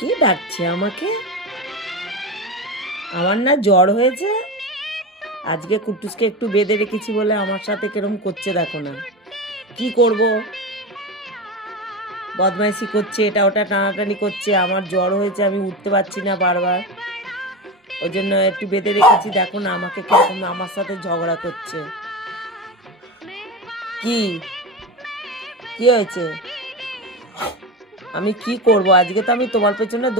কে ডাকছে আমাকে? আমার না জ্বর হয়েছে, আজকে কুট্টুসকে একটু বেঁধে রেখেছি বলে আমার সাথে কিরম করছে দেখো না। কি করব, বদমাইশি করছে, এটা ওটা টানাটানি করছে। আমার জ্বর হয়েছে, আমি উঠতে পারছি না বারবার, ওই জন্য একটু বেঁধে রেখেছি। দেখো না আমাকে কিরকম আমার সাথে ঝগড়া করছে। কি কি হয়েছে? আমি কি করব, আজকে তো আমি তোমার পেছনে